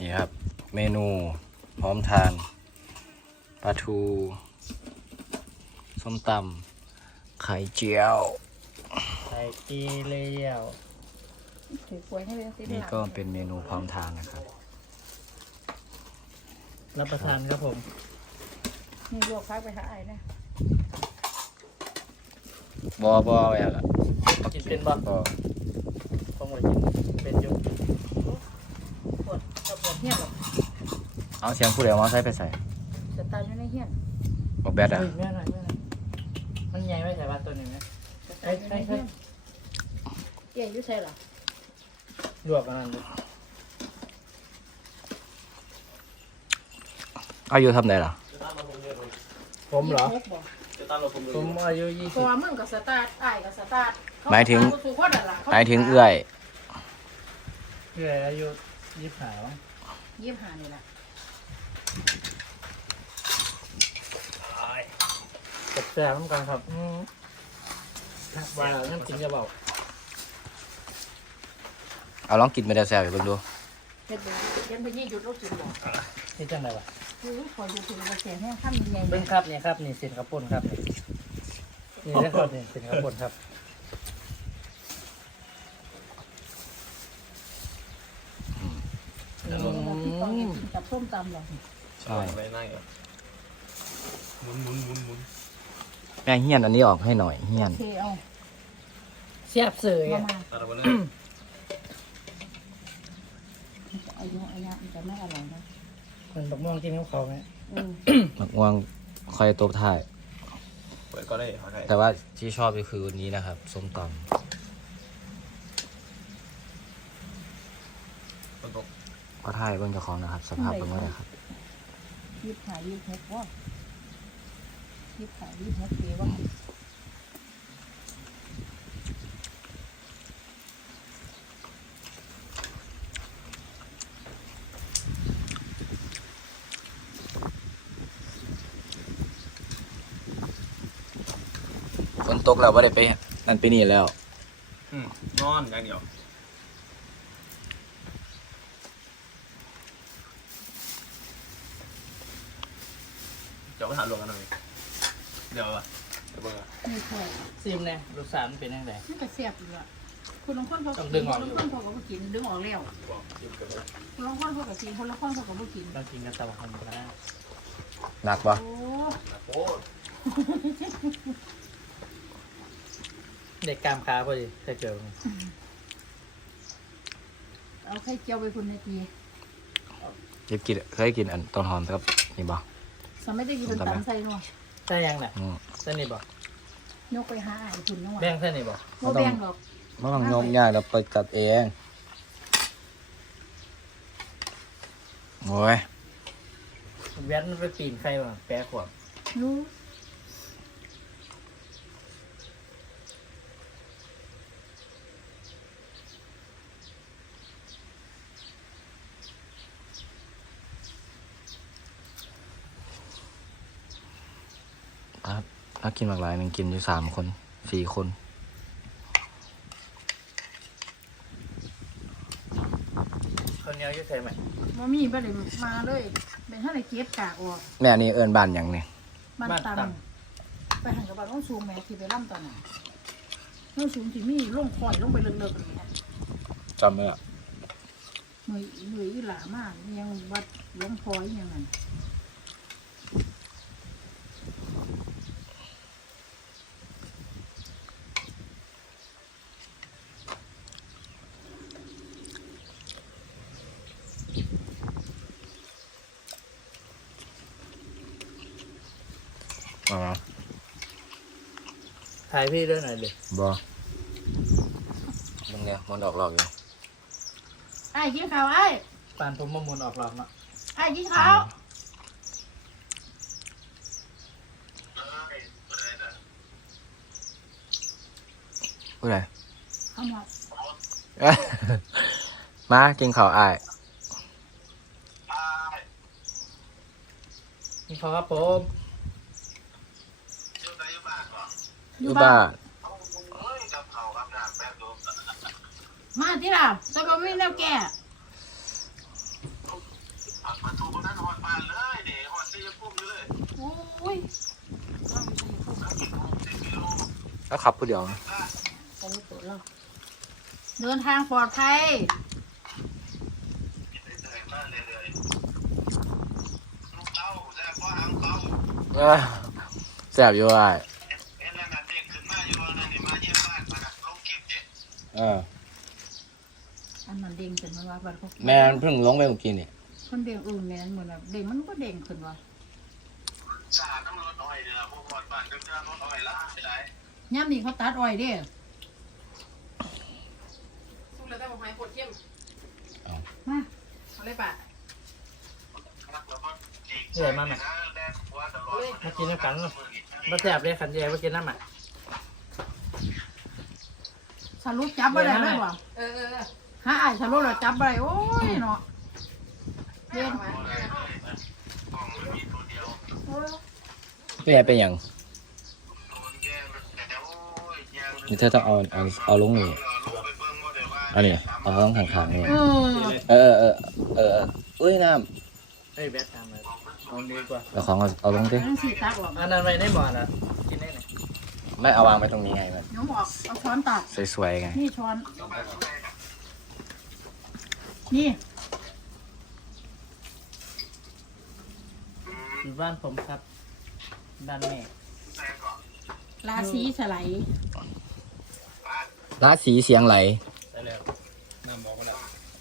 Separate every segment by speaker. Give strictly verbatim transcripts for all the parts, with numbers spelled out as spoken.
Speaker 1: นี่ครับเมนูพร้อมทานปลาทูส้มตำไข่เจียว
Speaker 2: ใส่กีเลี้ยว
Speaker 3: ถือกล้วยให้เป็นสิ
Speaker 1: นี่ก็เป็นเมนูพร้อมทานนะครับ
Speaker 2: รับประทานครับผม
Speaker 3: มีลวกฟักไปหาไอ้นะ
Speaker 1: บอบอแอบละ
Speaker 2: กินเป็นบ่
Speaker 1: บอ
Speaker 2: ผมเลยกินเป็นอยู่
Speaker 3: ปวดกับปวดเหี้ยนหรอก
Speaker 1: เอาเสียงผู้เดียวมาใส่ไปใส่
Speaker 3: สตาร์อยู่ในเหี้ยน
Speaker 1: บอกแบดอ่ะ
Speaker 2: เฮ้ยไม่อะไรไม่อะไรมันใหญ่ไม่ใส่บาตตัวหนึ่งไหม
Speaker 3: สตาร์อยู่ในเหี้ยนเจ๊อยู่ใช่หรอ
Speaker 2: ลวกอันนั้นดู
Speaker 1: อายุทำได้หรอ
Speaker 2: ผมเหรอ
Speaker 3: ยี่สิบกบ่
Speaker 2: ผมอายุยี่
Speaker 3: เพ
Speaker 2: สิ
Speaker 3: ราะ
Speaker 2: บ
Speaker 3: ว่ามึงกับสตาร์ไอ้กับสตาร์เข
Speaker 1: หมายถึง
Speaker 3: สู่คนนั่นล่ะ
Speaker 1: หมายถึงเอื้อย
Speaker 2: เพื่ออายุยี่สิบห้ามั้ง
Speaker 3: ยี่สิบห้านี่แหละ
Speaker 2: จับแซ่บเหมือนกันครับอืมว่าแล้วนั่นกินจะเบา
Speaker 1: เอาลองกินไปได้แซ่บไปเบิ่งดู
Speaker 3: เฮ็ดเบิ่งเฮ็ดไปยี่หยุดโรคกินบ่
Speaker 2: ที่จังไรวะ
Speaker 3: คือขออยู่คือว่าเสียงแห้งข้ามยังไง
Speaker 2: เบิ้งครับเนี่ยครับนี่เส้นข้าวปุ้นครับนี่นะครับนี่เส้นข้าวปุ้นครับอืม
Speaker 3: กับส้มตำเหรอ
Speaker 1: ใช่
Speaker 4: ไปนั่งก่อนหมุนหมุนหมุนหมุน
Speaker 1: แม่เฮี้ยนอันนี้ออกให้หน่อยเฮี้ยน
Speaker 3: โอเคเอา
Speaker 2: เสียบเสือ
Speaker 3: มา
Speaker 2: อ่ะ
Speaker 3: มา
Speaker 4: ตัดออกไปเลย
Speaker 3: อายุอายุมันจะไม่อร่อยนะ
Speaker 2: มันบักม่วงกินกับเขาไหม
Speaker 3: อืม
Speaker 1: หมักม่วงคอยตบท้าย
Speaker 4: เปิดก็ได้ขอไข่
Speaker 1: แต่ว่าที่ชอบก็คือวันนี้นะครับส้มต
Speaker 4: ฝนตก
Speaker 1: ำก็ถ่ายเบิ่งเจ้าของนะครับ สภาพเป็นว่าไงครับ
Speaker 3: ยี่สิบห้ายี่สิบหกว่ายี่สิบห้ายี่สิบหกปีว่า
Speaker 1: ฝนตกแล้วว่าได้ไปนั่นไปนี่แล้ว
Speaker 4: อืมนอนอย่างเดียวเดี๋ยวไปหาลงกันหน่อยเดี๋ยวอะเดี๋ยวเบิ่งอะ
Speaker 3: ไม่ค่อย
Speaker 2: ซิมเนี่ยรสชาติมันเป็นยังไง
Speaker 3: มันก็แซ่บอยู่อะคุณลองคนเขา
Speaker 2: ต้องดึงออก
Speaker 3: คุณลองคนเขาก็กินดึงออกแล้ว
Speaker 4: บอกชิมกันเลย
Speaker 3: คุณลองคนเขาก็กินคนละคนเขาก็บ่กิน
Speaker 2: ต้องกินกันตลอดคนนะ
Speaker 1: หนักปะ
Speaker 3: โอ้
Speaker 4: โอ้
Speaker 2: เด็กกามขาพอดีเคยเจอไหม
Speaker 3: เอาไข่เจียวไปคุณนาที
Speaker 1: เคยกินเคยกินอันต้นหอมครับนี่บ่
Speaker 3: สมัยได้กินเป็นตำใส่เนาะ
Speaker 2: ใช่ยังน่ะ
Speaker 1: อืม
Speaker 2: เส้นนี้บอก
Speaker 3: ยกไปหาไอ้คุณเนาะ
Speaker 2: แบ่งเส้นนี้บอก
Speaker 3: บ่แบ่งหรอก
Speaker 1: ไม่ต้องงมง่ายเราไปจัดเองโอ้ย
Speaker 2: แว้นมันไปปีนใครมาแปะขวบ
Speaker 3: รู้
Speaker 1: ครับถ้ากินหลากหลายหนึ่งกินอยู่สามคนสี่คน
Speaker 2: คนนี้อายุเท่าไหร่
Speaker 3: บ่มีบ่ได้มาเลยเป็นท่านได้เก็บกากออก
Speaker 1: แม่นี่เอิญบ้านหยังเนี่ย
Speaker 3: มันตำไปหันกับบ้านน้องสูงแม่ที่ไปร่ำตอนนั้นน้องสูงที่มีลงคอยลงไปเลิกๆนี่นะ
Speaker 1: จำไม่ละ
Speaker 3: หน่วยหน่วยอีหลามากยังวัดหลวงพ่ออีหยังนั่น
Speaker 1: อ๋อ
Speaker 2: ถ่ายพี่ด้วยหน่อยเด็ก
Speaker 1: บอมึงเนี่ยมันออกหลอกอยู่
Speaker 3: ไอ้กินข้าวไอ้
Speaker 2: ปานผมมามุนออกหลอกเนาะ
Speaker 3: ไอ้กินข้าว
Speaker 1: ผู้ใด
Speaker 3: ข้าวหมก
Speaker 1: มากินข้าวอ้าย
Speaker 2: นี่พอครับผม
Speaker 1: อยู่บ้าน
Speaker 3: มาที่ล่ะจะบ่มีแนวแก่
Speaker 1: แล้วขับผู้เดียวนะ
Speaker 3: เขาไม่เปิดแล้วเดินทางปลอดภัย
Speaker 1: เอ้ยแสบอยู่ไอ้เออ
Speaker 3: อันนั้นเด้งขึ้นมาว่าบัดเขากิน
Speaker 1: แม่มันเพิ่งลงไปเมื่อกี้นี่
Speaker 3: คนเด้งอื่นแม่นเหมือนแบบเด้งมันก็เด้งขึ้นว่ะย่ำนี่เขาตัดอ้อยเด้
Speaker 5: สู้เลยแต่บอกให้ปวดเข้ม
Speaker 3: มา
Speaker 5: เอาเลยป่ะ
Speaker 2: เหนื่อยมากไหมมากินน้ำกันมาแซ่บเลยขันแย่มากินน้ำอ่ะ
Speaker 3: สรุปจับอะไรเลยบ่
Speaker 5: เออเออเออ
Speaker 3: ฮะไอ้สรุปเราจับอะไรโอ้ยเนาะเด่น
Speaker 1: ไม่ใช่เป็นอย่างนี่เธอต้องเอาเอาเอาลงนี่อันนี้เอาลงข้างๆนี่
Speaker 3: เออ
Speaker 1: เออเออเออเอออุ้ยน้
Speaker 2: เอ้ยแบทตามเลยเอาดีกว่า
Speaker 1: ำแล้วของเอาเอาลงดิ
Speaker 3: นั่นสีตักออก
Speaker 2: อันนั้นไว้ในหม้อนะกินได้ไหน
Speaker 1: ไม่เอาวางไว้ตรงนี้ไงมัน
Speaker 3: น้องบอกเอาช้อนตัก
Speaker 1: สวยๆไง
Speaker 3: นี่ช้อน นี่
Speaker 2: อยู่บ้านผมครับด้านแม่
Speaker 3: ราศีสไลด์
Speaker 1: ราศีเสียงไหล
Speaker 2: ได้แล้วน้ำบอกมาแล้ว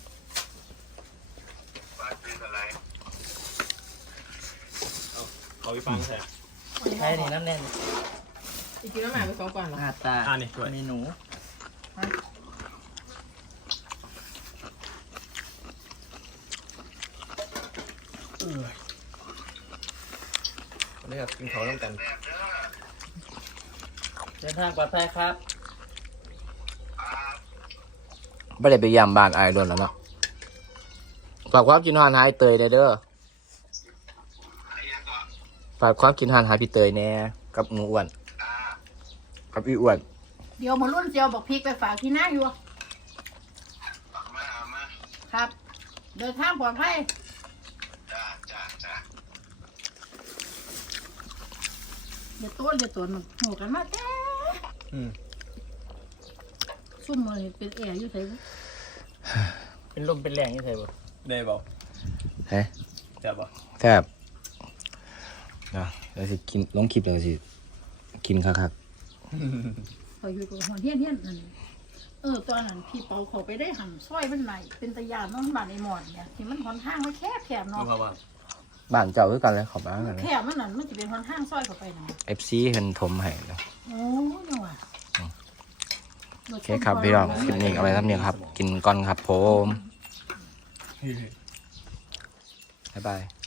Speaker 2: เขาไปฟังใช่ใช่นี่น้ำแน่น
Speaker 5: อีกทีน้ำหมายไปสองก่อนเหรอ
Speaker 2: หน้าตาอ่านี่ด้วยเมนูนี่ครับกินเขาต้องกันเดินทางปลอดภัยครับ
Speaker 1: ไม่ได้ไปยามบ้านไอ้โดนแล้วเนาะฝากความกินหานหายเตยได้เด้อฝากความกินหานหายพี่เตยแน่กับหนูอ้วนกับอีอ้วน
Speaker 3: เดี๋ยวมารุ่นเจียวบอกพริกไปฝากที่หน้าอยู่ครับ เดินทางปลอดภัยเดี๋ยวตัวเดี๋ยวตัวมันหัวกันมาแก่
Speaker 2: อืม
Speaker 3: ซุ่มมันเป็นแอร์อยู่ไสบ่
Speaker 2: เป็นลมเป็นแรงยังไงบ่ได้บ่
Speaker 1: เฮ้ย
Speaker 2: จับบ่
Speaker 1: แซ่บเนาะแล้วสิกินลงคลิปแล้วสิกินคัก
Speaker 3: พออยู่กับหัวเทียนเทียนนั่นเออตอนนั้นพี่เปาเขาไปได้หั่นซอยมันไหนเป็นตะยานน้องบ้านไอ้หมอนเนี่ยที่มันหอนห้างไว้แคบแคบ
Speaker 2: ดู
Speaker 3: เนาะ
Speaker 2: ครับว่า
Speaker 1: ๆบ้านเจ้าคือกันเลยขอบบ้านกันเลย
Speaker 3: แคบมันนั่นมันจะเป็นหอนห้างซอยเข้าไปนะ
Speaker 1: เอฟซีเห็นถมให้เนาะ
Speaker 3: โอ้ยังว่ะ
Speaker 1: โอเคครับพี่น้องคลิปนี้เอาไว้ทำเนี่ยครับ กินก่อนครับผมบ๊ายบาย